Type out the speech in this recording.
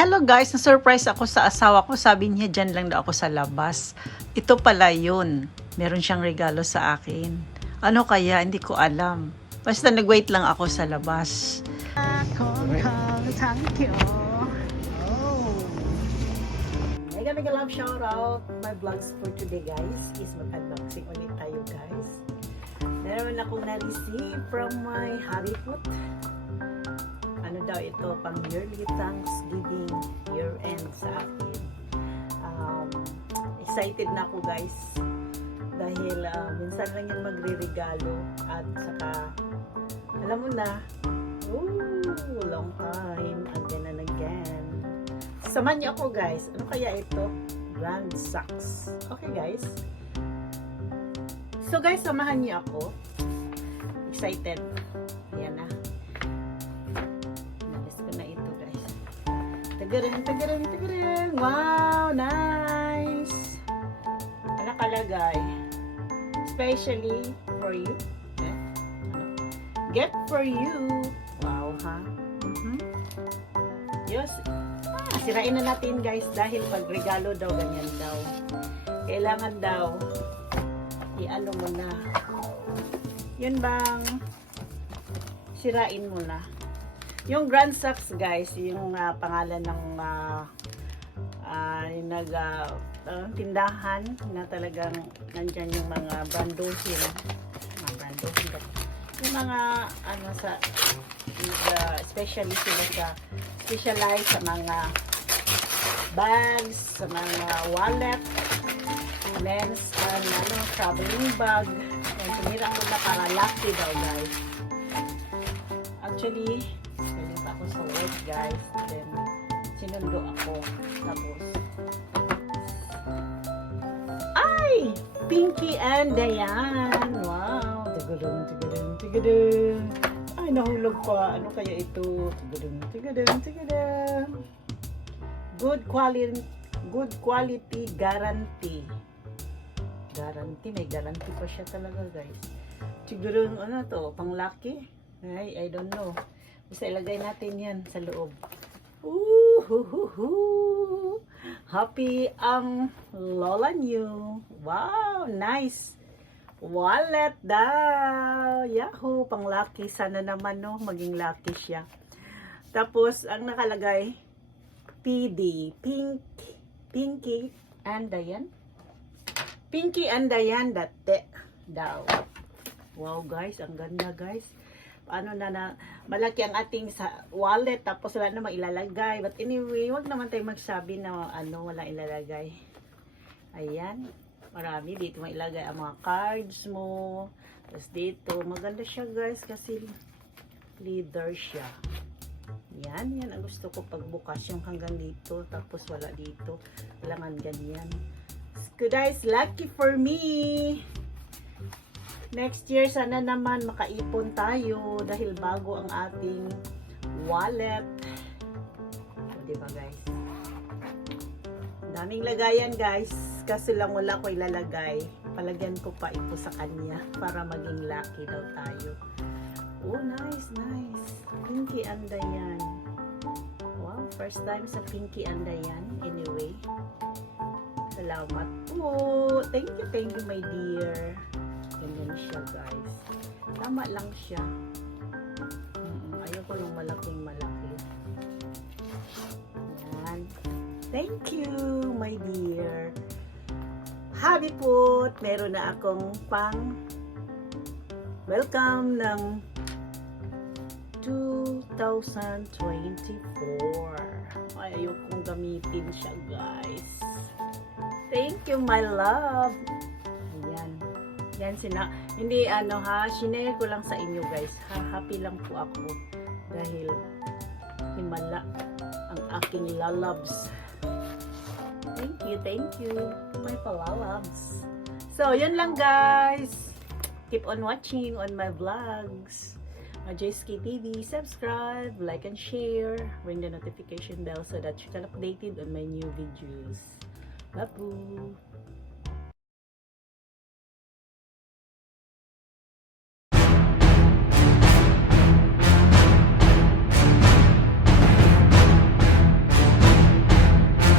Hello guys, na-surprise ako sa asawa ko. Sabi niya, dyan lang daw ako sa labas. Ito pala yun. Meron siyang regalo sa akin. Ano kaya? Hindi ko alam. Basta nag-wait lang ako sa labas. Mega mega love shout out my vlogs for today guys. Is mag-unboxing ulit tayo guys. Meron akong na-receive from my Hariput. Ano daw ito, pang yearly Thanksgiving year-end sa akin. Excited na ako guys dahil minsan lang yung magre-regalo at saka alam mo na, long time again and again. Samahan niyo ako guys. Ano kaya ito? Grand socks. Okay guys. So guys, samahan niyo ako. Excited. Ayan na. Tagarin. Wow, nice. Ano nakalagay? Especially for you. Get for you. Wow, ha? Yes. Sirain na natin guys dahil pag regalo daw, ganyan daw. Kailangan daw i-ano mo na. Yun bang sirain mo na. Yung Grand Socks guys, yung pangalan ng tindahan na talagang nandyan yung mga brandohin. Yung mga ano sa especially sila sa specialize sa mga bags, sa mga wallet, men's traveling bag. Yung tumira ko na para lucky daw guys. Actually, ako sa work guys, then sinundo ako, tapos ay! Pinky and Diane! Wow! Tigadun. Ay, nahulog pa. Ano kaya ito? Tigadun. Good quality guarantee. May guarantee pa siya talaga guys. Tigadun, ano to? Pang lucky? I don't know. Basta ilagay natin yan sa loob. Happy ang Lola New. Wow, nice. Wallet daw. Yahoo, pang lucky. Sana naman no, maging lucky siya. Tapos, ang nakalagay, PD. Pinky and Diane. Pinky and Diane dati daw. Wow guys, ang ganda guys. Ano na malaki ang ating sa wallet tapos wala namang ilalagay, but anyway wag naman tayo magsabi na wala ilalagay. Ayan, marami dito mailagay ang mga cards mo, tapos dito maganda siya guys kasi leather siya. Yan ang gusto ko pagbukas, yung hanggang dito tapos wala dito, kailangan ganyan. So guys, lucky for me. Next year, sana naman makaipon tayo dahil bago ang ating wallet. O, diba guys? Daming lagayan guys. Kasi lang wala ko ilalagay. Palagyan ko pa ito sa kanya para maging lucky daw tayo. Oh, nice. Pinky and Diane. Wow, first time sa Pinky and Diane. Anyway, salamat po. Thank you my dear. Ganyan siya guys. Tama lang siya. Ayoko nung malaki. Yan. Thank you my dear. Happy po. Meron na akong pang welcome ng 2024. Ay, ayokong gamitin siya guys. Thank you my love. Yan hindi sinare ko lang sa inyo guys. Happy lang po ako dahil himala ang aking lalabs. Thank you my palalabs. So yun lang guys, keep on watching on my vlogs, JSK TV. Subscribe, like and share, ring the notification bell so that you can updated on my new videos. Babu.